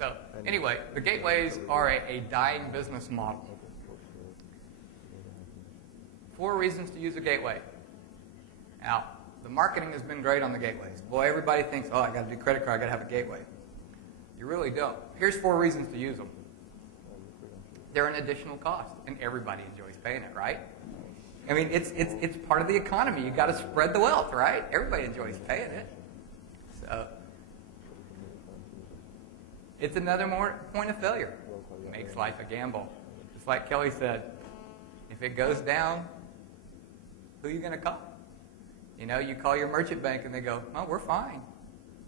So anyway, the gateways are a dying business model. 4 reasons to use a gateway. Now, the marketing has been great on the gateways. Boy, everybody thinks, oh, I got to do credit card, I got to have a gateway. You really don't. Here's 4 reasons to use them. They're an additional cost, and everybody enjoys paying it, right? I mean, it's part of the economy. You got to spread the wealth, right? Everybody enjoys paying it. So it's another more point of failure. It makes life a gamble. Just like Kelly said, if it goes down, who are you going to call? You know, you call your merchant bank and they go, oh, we're fine.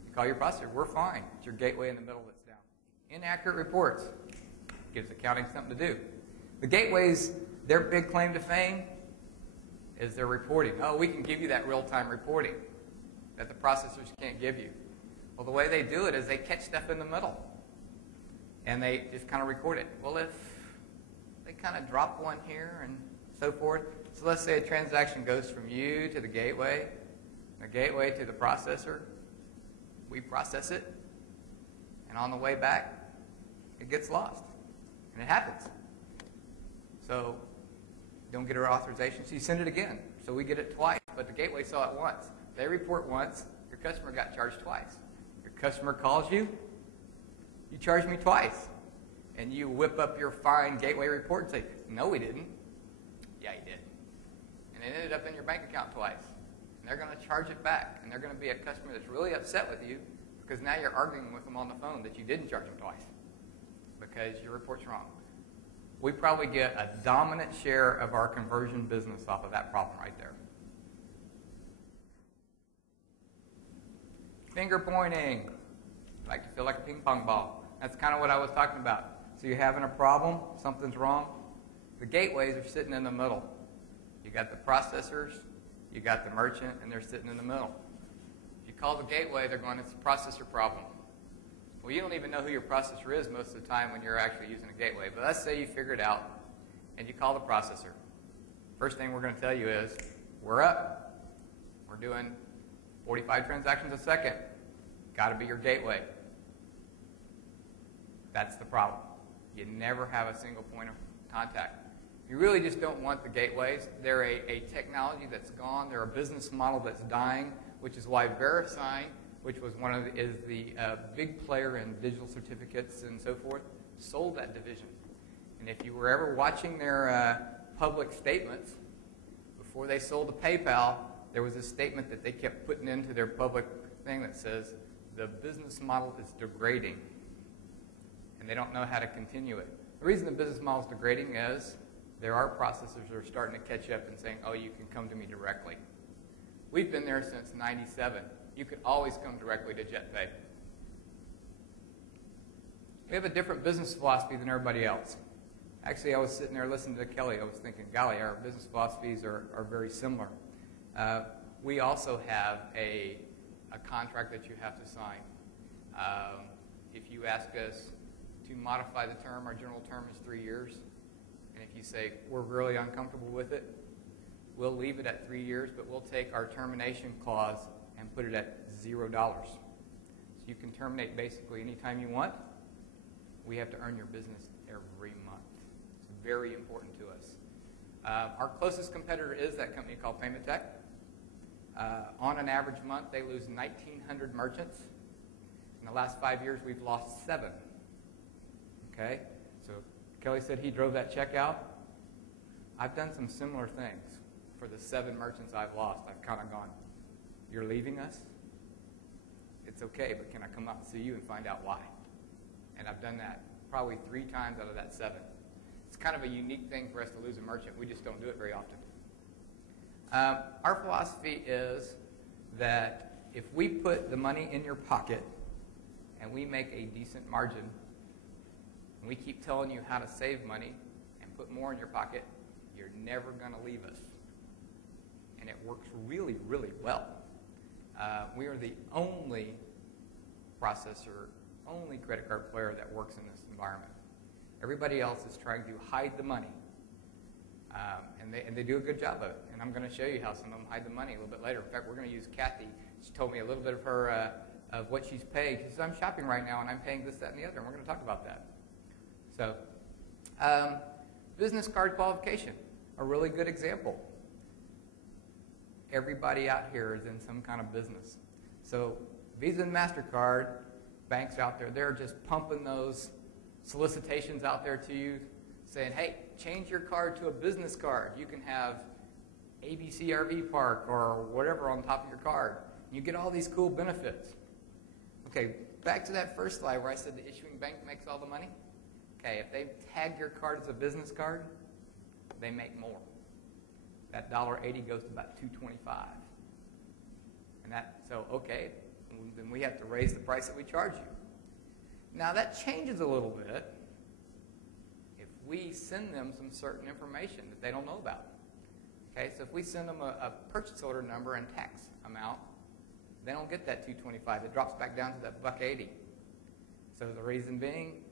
You call your processor, we're fine. It's your gateway in the middle that's down. Inaccurate reports. Gives accounting something to do. The gateways, their big claim to fame is their reporting. Oh, we can give you that real-time reporting that the processors can't give you. Well, the way they do it is they catch stuff in the middle, and they just kind of record it. Well, if they kind of drop one here and so forth, so let's say a transaction goes from you to the gateway to the processor. We process it, and on the way back, it gets lost. And it happens. So don't get our authorization, so you send it again. So we get it twice, but the gateway saw it once. They report once, your customer got charged twice. Your customer calls you, you charged me twice. And you whip up your fine gateway report and say, no, we didn't. Yeah, you did. And it ended up in your bank account twice. And they're going to charge it back. And they're going to be a customer that's really upset with you because now you're arguing with them on the phone that you didn't charge them twice because your report's wrong. We probably get a dominant share of our conversion business off of that problem right there. Finger pointing. Like to feel like a ping pong ball. That's kind of what I was talking about. So you're having a problem, something's wrong. The gateways are sitting in the middle. You got the processors, you got the merchant, and they're sitting in the middle. If you call the gateway, they're going, it's a processor problem. Well, you don't even know who your processor is most of the time when you're actually using a gateway. But let's say you figure it out, and you call the processor. First thing we're going to tell you is, we're up. We're doing 45 transactions a second. Got to be your gateway. That's the problem. You never have a single point of contact. You really just don't want the gateways. They're a technology that's gone. They're a business model that's dying, which is why VeriSign, which was is the big player in digital certificates and so forth, sold that division. And if you were ever watching their public statements, before they sold to PayPal, there was a statement that they kept putting into their public thing that says, the business model is degrading, and they don't know how to continue it. The reason the business model is degrading is there are processors that are starting to catch up and saying, oh, you can come to me directly. We've been there since '97. You could always come directly to Jetpay. We have a different business philosophy than everybody else. Actually, I was sitting there listening to Kelly. I was thinking, golly, our business philosophies are very similar. We also have a contract that you have to sign. If you ask us to modify the term, our general term is 3 years. And if you say, we're really uncomfortable with it, we'll leave it at 3 years, but we'll take our termination clause and put it at $0. So you can terminate basically anytime you want. We have to earn your business every month. It's very important to us. Our closest competitor is that company called Payment Tech. On an average month, they lose 1,900 merchants. In the last 5 years, we've lost 7. Okay? So Kelly said he drove that check out. I've done some similar things. For the 7 merchants I've lost, I've kind of gone, you're leaving us? It's okay, but can I come out and see you and find out why? And I've done that probably 3 times out of that 7. It's kind of a unique thing for us to lose a merchant. We just don't do it very often. Our philosophy is that if we put the money in your pocket and we make a decent margin, and we keep telling you how to save money and put more in your pocket, you're never going to leave us. And it works really, really well. We are the only processor, only credit card player that works in this environment. Everybody else is trying to hide the money. And they do a good job of it. And I'm going to show you how some of them hide the money a little bit later. In fact, we're going to use Kathy. She told me a little bit of her of what she's paid. She says, I'm shopping right now and I'm paying this, that, and the other, and we're going to talk about that. So, business card qualification, a really good example. Everybody out here is in some kind of business. So Visa and MasterCard, banks out there, they're just pumping those solicitations out there to you saying, hey, change your card to a business card. You can have ABC RV Park or whatever on top of your card. You get all these cool benefits. Okay, back to that first slide where I said the issuing bank makes all the money. Okay, if they tag your card as a business card, they make more. That $1.80 goes to about $2.25. And so okay, then we have to raise the price that we charge you. Now that changes a little bit if we send them some certain information that they don't know about. Okay, so if we send them a purchase order number and tax amount, they don't get that $2.25. It drops back down to that $1.80. So the reason being,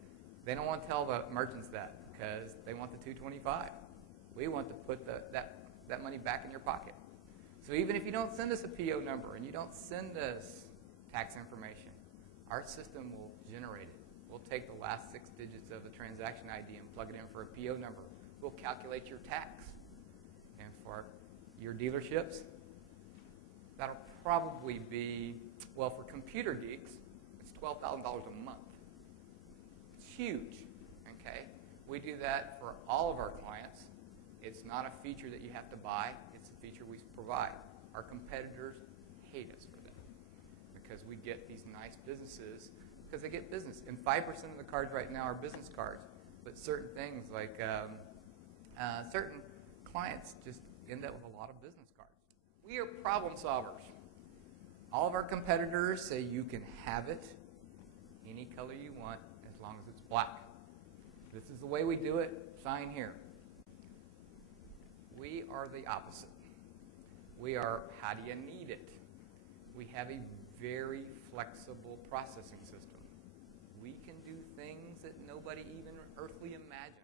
they don't want to tell the merchants that because they want the $2.25. We want to put that money back in your pocket. So even if you don't send us a PO number and you don't send us tax information, our system will generate it. We'll take the last 6 digits of the transaction ID and plug it in for a PO number. We'll calculate your tax. And for your dealerships, that'll probably be, well, for computer geeks, it's $12,000 a month. It's huge, okay? We do that for all of our clients. It's not a feature that you have to buy. It's a feature we provide. Our competitors hate us for that because we get these nice businesses because they get business. And 5% of the cards right now are business cards. But certain things like certain clients just end up with a lot of business cards. We are problem solvers. All of our competitors say you can have it any color you want as long as it's black. This is the way we do it. Sign here. We are the opposite. We are, how do you need it? We have a very flexible processing system. We can do things that nobody even earthly imagined.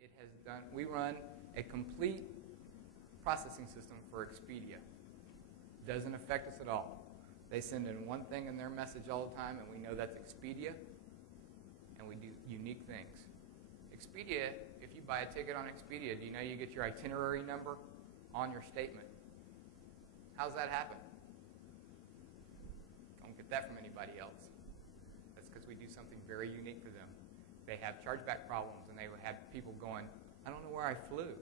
It has done, we run a complete processing system for Expedia. Doesn't affect us at all. They send in one thing in their message all the time, and we know that's Expedia, and we do unique things. Expedia, if you buy a ticket on Expedia, do you know you get your itinerary number on your statement? How's that happen? Don't get that from anybody else. That's because we do something very unique for them. They have chargeback problems, and they would have people going, I don't know where I flew.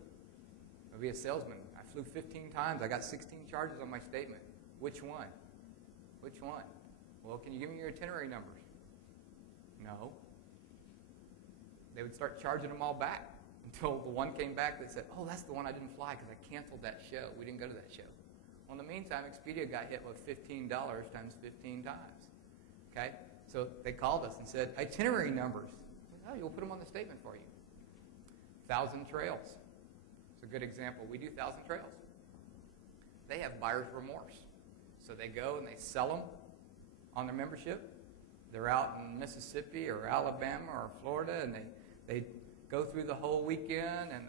I'll be a salesman. I flew 15 times. I got 16 charges on my statement. Which one? Which one? Well, can you give me your itinerary numbers? No. They would start charging them all back until the one came back that said, oh, that's the one I didn't fly because I canceled that show. We didn't go to that show. Well, in the meantime, Expedia got hit with $15 times 15 times. Okay? So they called us and said, itinerary numbers. Oh, we'll put them on the statement for you. 1,000 Trails. It's a good example. We do 1,000 Trails. They have buyer's remorse. So they go and they sell them on their membership. They're out in Mississippi or Alabama or Florida, and they go through the whole weekend, and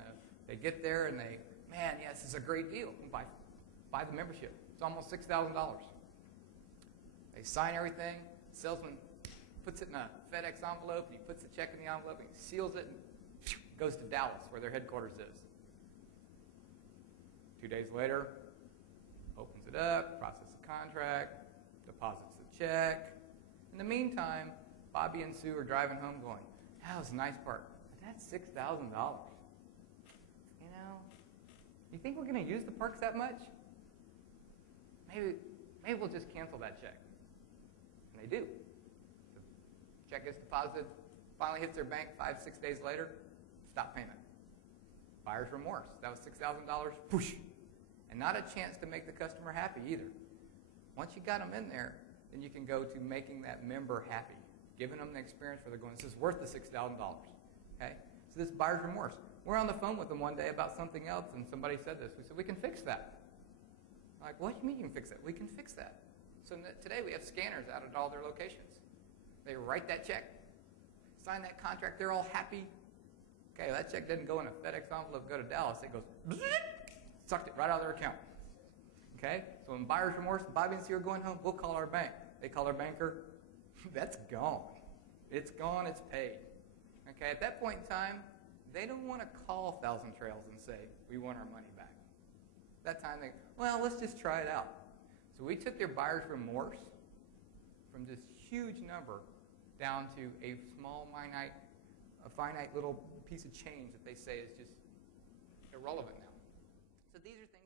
they get there, and they, man, yes, it's a great deal. Buy the membership. It's almost $6,000. They sign everything. The salesman puts it in a FedEx envelope, and he puts the check in the envelope, and he seals it, and goes to Dallas, where their headquarters is. 2 days later, opens it up, processes the contract, deposits the check. In the meantime, Bobby and Sue are driving home going, that was a nice part, but that's $6,000. You know, you think we're going to use the perks that much? Maybe we'll just cancel that check. And they do. The check gets deposited, finally hits their bank 5-6 days later, stop payment. Buyer's remorse. That was $6,000, whoosh. And not a chance to make the customer happy either. Once you got them in there, then you can go to making that member happy, giving them the experience where they're going, this is worth the $6,000. Okay? So this buyer's remorse. We're on the phone with them one day about something else, and somebody said this. We said, we can fix that. I'm like, what do you mean you can fix that? We can fix that. So today we have scanners out at all their locations. They write that check, sign that contract, they're all happy. Okay, that check didn't go in a FedEx envelope, go to Dallas. It goes, sucked it right out of their account. Okay? So when buyer's remorse, Bobby and Sue are going home, we'll call our bank. they call their banker, that's gone. It's gone, it's paid. Okay, at that point in time, they don't want to call Thousand Trails and say, we want our money back. That time they, well, let's just try it out. So we took their buyer's remorse from this huge number down to a small, finite little piece of change that they say is just irrelevant now. So these are things